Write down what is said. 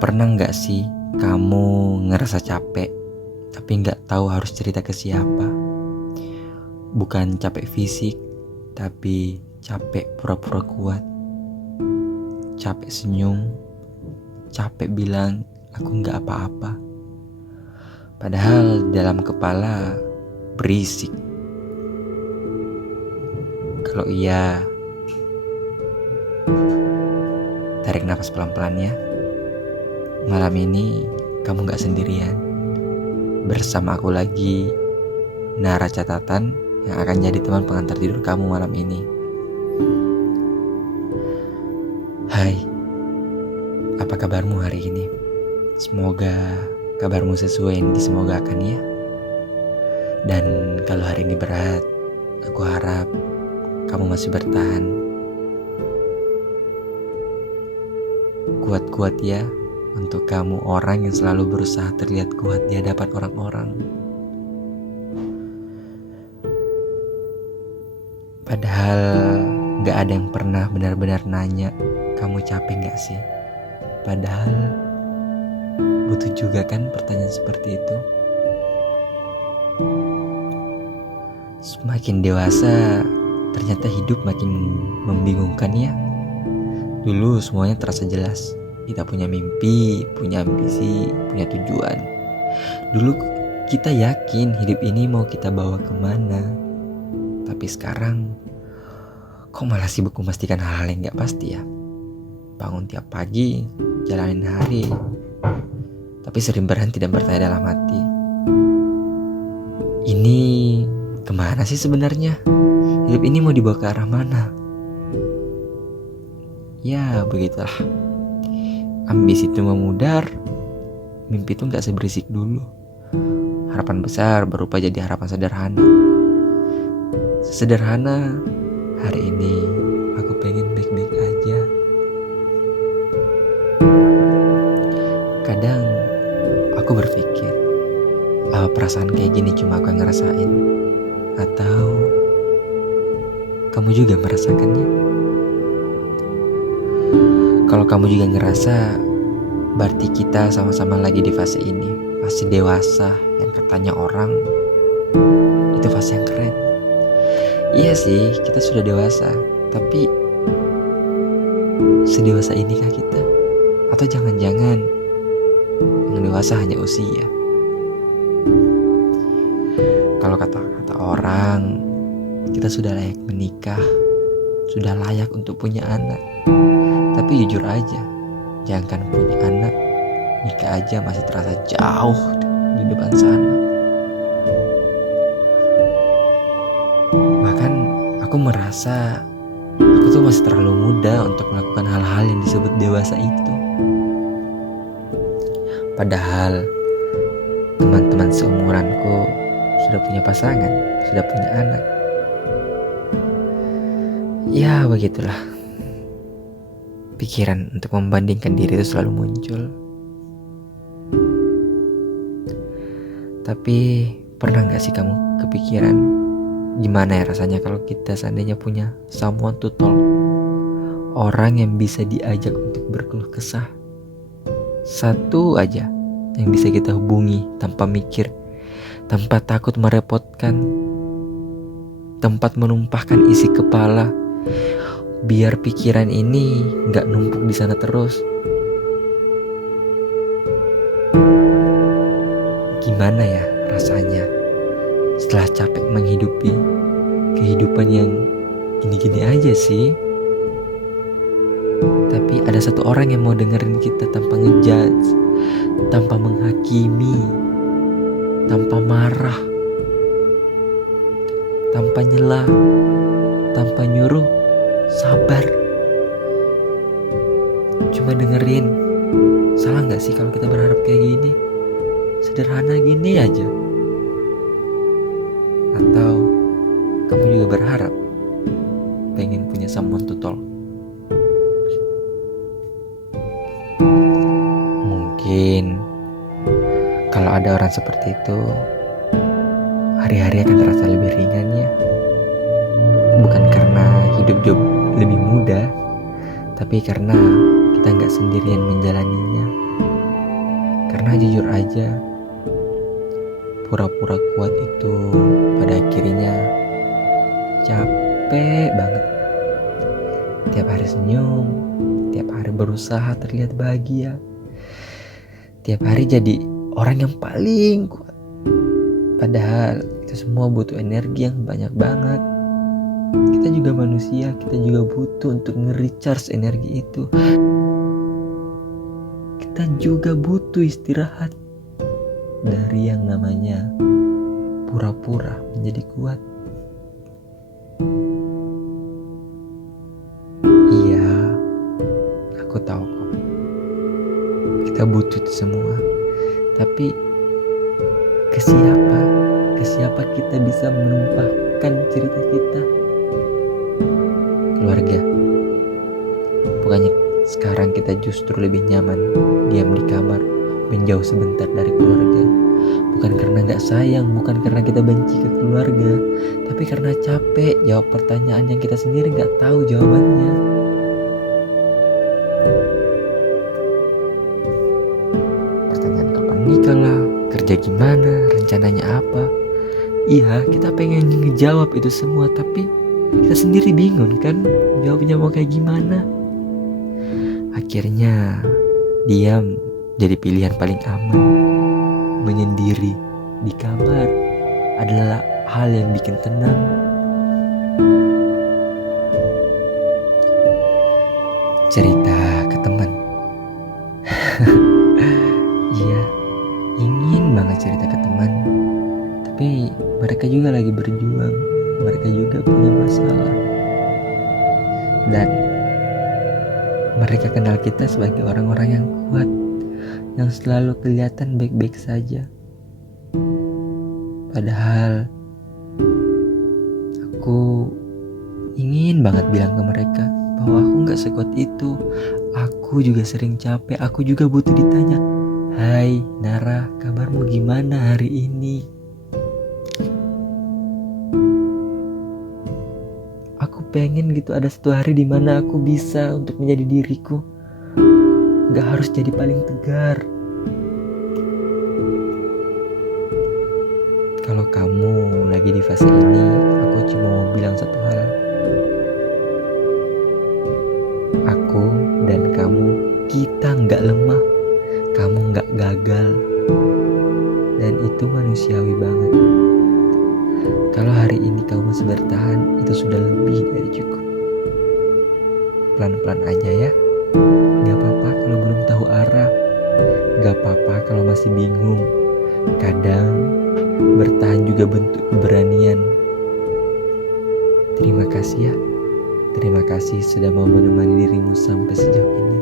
Pernah nggak sih kamu ngerasa capek tapi nggak tahu harus cerita ke siapa? Bukan capek fisik, tapi capek pura-pura kuat. Capek senyum, capek bilang aku nggak apa-apa. Padahal dalam kepala berisik. Kalau iya, tarik nafas pelan-pelan ya. Malam ini kamu gak sendirian. Bersama aku lagi, Nara Catatan, yang akan jadi teman pengantar tidur kamu malam ini. Hai, apa kabarmu hari ini? Semoga kabarmu sesuai yang disemogakan ya. Dan kalau hari ini berat, aku harap kamu masih bertahan. Kuat-kuat ya untuk kamu orang yang selalu berusaha terlihat kuat di hadapan orang-orang. Padahal gak ada yang pernah benar-benar nanya, kamu capek gak sih? Padahal butuh juga kan pertanyaan seperti itu. Semakin dewasa, ternyata hidup makin membingungkan ya. Dulu semuanya terasa jelas. Kita punya mimpi, punya ambisi, punya tujuan. Dulu kita yakin hidup ini mau kita bawa kemana. Tapi sekarang kok malah sibuk memastikan hal-hal yang gak pasti ya. Bangun tiap pagi, jalanin hari, tapi sering berhenti dan bertanya dalam hati, ini kemana sih sebenarnya? Hidup ini mau dibawa ke arah mana? Ya begitulah. Ambisi itu memudar, mimpi itu gak seberisik dulu. Harapan besar berubah jadi harapan sederhana. Sederhana, hari ini aku pengen baik-baik aja. Kadang aku berpikir, apa perasaan kayak gini cuma aku yang ngerasain? Atau kamu juga merasakannya? Kalau kamu juga ngerasa, berarti kita sama-sama lagi di fase ini. Fase dewasa yang katanya orang itu fase yang keren. Iya sih, kita sudah dewasa. Tapi sedewasa inikah kita? Atau jangan-jangan yang dewasa hanya usia? Kalau kata-kata orang, kita sudah layak menikah, sudah layak untuk punya anak. Tapi jujur aja, jangankan punya anak, nikah aja masih terasa jauh di depan sana. Bahkan aku merasa aku tuh masih terlalu muda untuk melakukan hal-hal yang disebut dewasa itu. Padahal teman-teman seumuranku sudah punya pasangan, sudah punya anak. Ya begitulah. Pikiran untuk membandingkan diri itu selalu muncul. Tapi pernah gak sih kamu kepikiran gimana ya rasanya kalau kita seandainya punya someone to talk, orang yang bisa diajak untuk berkeluh kesah. Satu aja yang bisa kita hubungi tanpa mikir, tanpa takut merepotkan, tempat menumpahkan isi kepala, biar pikiran ini gak numpuk di sana terus. Gimana ya rasanya setelah capek menghidupi kehidupan yang gini-gini aja sih, tapi ada satu orang yang mau dengerin kita tanpa ngejudge, tanpa menghakimi, tanpa marah, tanpa nyela, tanpa nyuruh, sabar, cuma dengerin. Salah gak sih kalau kita berharap kayak gini? Sederhana gini aja. Atau kamu juga berharap pengen punya someone to talk? Mungkin kalau ada orang seperti itu, hari-hari akan terasa lebih ringan ya. Bukan karena hidup jauh lebih mudah, tapi karena kita gak sendirian menjalaninya. jujur aja, pura-pura kuat itu pada akhirnya capek banget. Tiap hari senyum, tiap hari berusaha terlihat bahagia, tiap hari jadi orang yang paling kuat. Padahal itu semua butuh energi yang banyak banget. Kita juga manusia, kita juga butuh untuk nge-recharge energi itu. Kita juga butuh istirahat dari yang namanya pura-pura menjadi kuat. Iya, aku tahu kok. Kita butuh itu semua. Tapi ke siapa? Ke siapa kita bisa menumpahkan cerita kita? Keluarga. Bukannya sekarang kita justru lebih nyaman diam di kamar, menjauh sebentar dari keluarga. Bukan karena gak sayang, bukan karena kita benci ke keluarga, tapi karena capek jawab pertanyaan yang kita sendiri gak tahu jawabannya. Pertanyaan kapan nikah lah, kerja gimana, rencananya apa. Iya, kita pengen ngejawab itu semua, tapi kita sendiri bingung kan jawabnya mau kayak gimana. Akhirnya diam jadi pilihan paling aman. Menyendiri di kamar adalah hal yang bikin tenang. Cerita ke teman. Iya, ingin banget cerita ke teman, tapi mereka juga lagi berjuang, mereka juga punya masalah, dan mereka kenal kita sebagai orang-orang yang kuat, yang selalu kelihatan baik-baik saja. Padahal aku ingin banget bilang ke mereka bahwa aku gak sekuat itu. Aku juga sering capek, aku juga butuh ditanya, "Hai Nara, kabarmu gimana hari ini?" Aku pengen gitu ada satu hari dimana aku bisa untuk menjadi diriku, gak harus jadi paling tegar. Kalau kamu lagi di fase ini, aku cuma mau bilang satu hal. Aku dan kamu, kita gak lemah, kamu gak gagal, dan itu manusiawi banget. Kalau hari ini kamu masih bertahan, itu sudah lebih dari cukup. Pelan-pelan aja ya. Gak apa-apa kalau belum tahu arah, gak apa-apa kalau masih bingung. Kadang bertahan juga bentuk keberanian. Terima kasih ya. Terima kasih sudah mau menemani dirimu sampai sejauh ini.